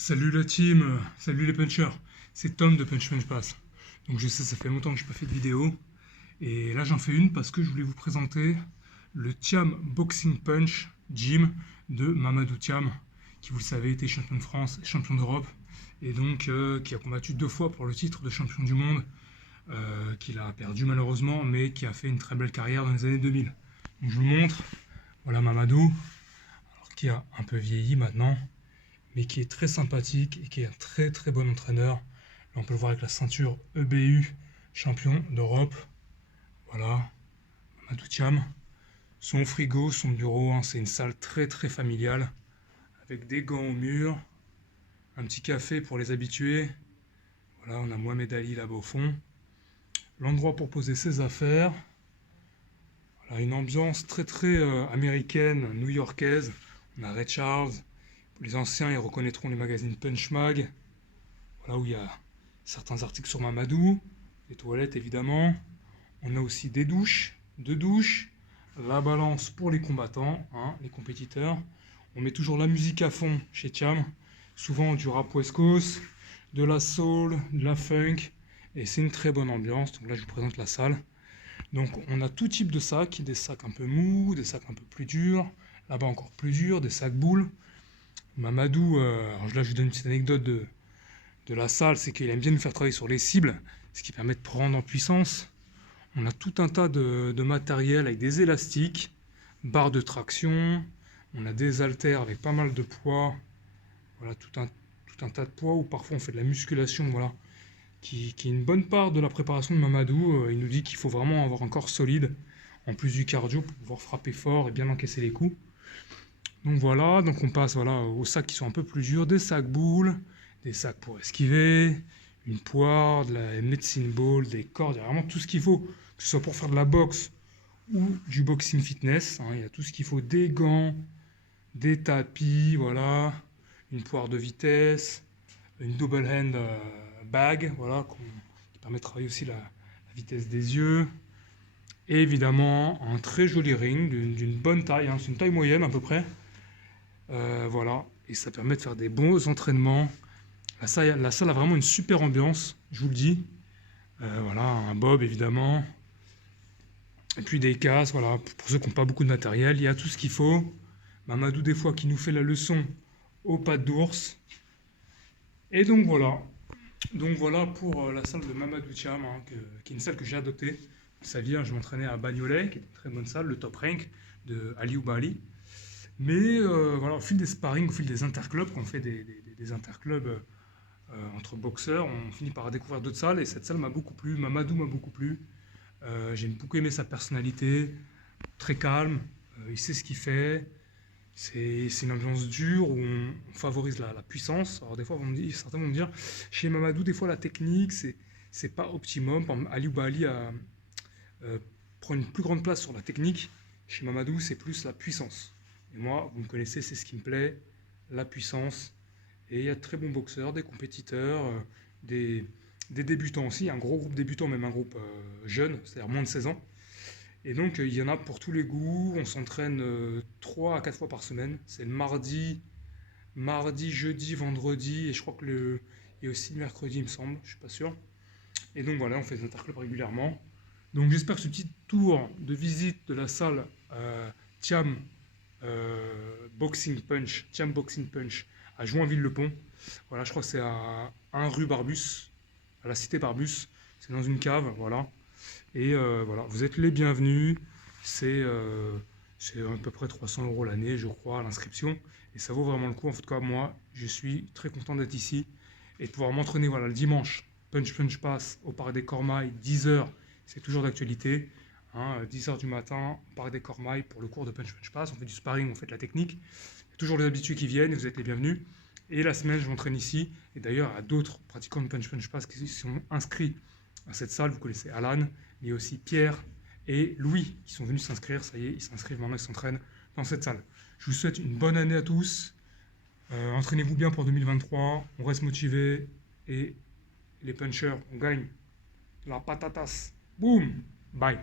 Salut la team, salut les punchers, c'est Tom de Punch Punch Pass. Donc je sais, ça fait longtemps que je n'ai pas fait de vidéo, et là j'en fais une parce que je voulais vous présenter le Thiam Boxing Punch Gym de Mamadou Thiam, qui vous le savez était champion de France et champion d'Europe, et donc qui a combattu 2 fois pour le titre de champion du monde, qu'il a perdu malheureusement, mais qui a fait une très belle carrière dans les années 2000. Donc je vous montre, voilà Mamadou, alors, qui a un peu vieilli maintenant, mais qui est très sympathique et qui est un très très bon entraîneur. Là, on peut le voir avec la ceinture EBU, champion d'Europe. Voilà, Mamadou Thiam. Son frigo, son bureau, hein, c'est une salle très très familiale, avec des gants au mur, un petit café pour les habitués. Voilà, on a Mohamed Ali là-bas au fond. L'endroit pour poser ses affaires. Voilà, une ambiance très très américaine, new-yorkaise. On a Ray Charles. Les anciens, ils reconnaîtront les magazines Punch Mag. Voilà où il y a certains articles sur Mamadou, des toilettes évidemment. On a aussi des douches, 2 douches, la balance pour les combattants, hein, les compétiteurs. On met toujours la musique à fond chez Thiam, souvent du rap West Coast, de la soul, de la funk, et c'est une très bonne ambiance. Donc là, je vous présente la salle. Donc on a tout type de sacs, des sacs un peu mous, des sacs un peu plus durs, là-bas encore plus durs, des sacs boules. Mamadou, alors là je vous donne une petite anecdote de la salle, c'est qu'il aime bien nous faire travailler sur les cibles, ce qui permet de prendre en puissance. On a tout un tas de matériel avec des élastiques, barres de traction, on a des haltères avec pas mal de poids, voilà tout un tas de poids où parfois on fait de la musculation, voilà, qui est une bonne part de la préparation de Mamadou. Il nous dit qu'il faut vraiment avoir un corps solide, en plus du cardio, pour pouvoir frapper fort et bien encaisser les coups. Donc voilà, donc on passe voilà, aux sacs qui sont un peu plus durs, des sacs boules, des sacs pour esquiver, une poire, de la medicine ball, des cordes, il y a vraiment tout ce qu'il faut, que ce soit pour faire de la boxe ou du boxing fitness, hein, il y a tout ce qu'il faut, des gants, des tapis, voilà, une poire de vitesse, une double hand bag, voilà, qui permet de travailler aussi la vitesse des yeux, et évidemment un très joli ring d'une bonne taille, hein, c'est une taille moyenne à peu près. Voilà, et ça permet de faire des bons entraînements. La salle a vraiment une super ambiance, je vous le dis. Voilà, un bob évidemment. Et puis des casques, voilà, pour ceux qui n'ont pas beaucoup de matériel, il y a tout ce qu'il faut. Mamadou, des fois, qui nous fait la leçon aux pattes d'ours. Et donc voilà. Donc voilà pour la salle de Mamadou Thiam, hein, qui est une salle que j'ai adoptée. Ça vient, je m'entraînais à Bagnolet, qui est une très bonne salle, le top rank de Aliou Bali. Mais voilà, au fil des sparring, au fil des interclubs, quand on fait des interclubs entre boxeurs, on finit par découvrir d'autres salles, et cette salle m'a beaucoup plu, Mamadou m'a beaucoup plu. J'ai beaucoup aimé sa personnalité, très calme, il sait ce qu'il fait. C'est une ambiance dure où on favorise la puissance. Alors des fois, certains vont me dire, chez Mamadou, des fois la technique, c'est pas optimum. Par exemple, Ali Bali prend une plus grande place sur la technique. Chez Mamadou, c'est plus la puissance. Et moi, vous me connaissez, c'est ce qui me plaît, la puissance. Et il y a de très bons boxeurs, des compétiteurs, des débutants aussi, un gros groupe débutant, même un groupe jeune, c'est-à-dire moins de 16 ans. Et donc il y en a pour tous les goûts, on s'entraîne 3 à 4 fois par semaine. C'est le mardi, jeudi, vendredi, et je crois il y a aussi le mercredi, il me semble, je suis pas sûr. Et donc voilà, on fait des interclubs régulièrement. Donc j'espère que ce petit tour de visite de la salle Thiam Thiam Boxing Punch à Joinville-le-Pont. Voilà, je crois que c'est à 1 rue Barbus, à la cité Barbus. C'est dans une cave, voilà. Et voilà, vous êtes les bienvenus. C'est à peu près 300 € l'année, je crois, à l'inscription. Et ça vaut vraiment le coup. En tout cas, moi, je suis très content d'être ici et de pouvoir m'entraîner voilà, le dimanche. Punch Punch Pass au Parc des Cormailles, 10 h. C'est toujours d'actualité. Hein, 10 h du matin, au Parc des Cormailles pour le cours de Punch Punch Pass. On fait du sparring, on fait de la technique. Il y a toujours les habitués qui viennent et vous êtes les bienvenus. Et la semaine, je m'entraîne ici. Et d'ailleurs, il y a d'autres pratiquants de Punch Punch Pass qui sont inscrits à cette salle. Vous connaissez Alan, mais il y a aussi Pierre et Louis qui sont venus s'inscrire. Ça y est, ils s'inscrivent maintenant, ils s'entraînent dans cette salle. Je vous souhaite une bonne année à tous. Entraînez-vous bien pour 2023. On reste motivés. Et les punchers, on gagne la patatas. Boum. Bye.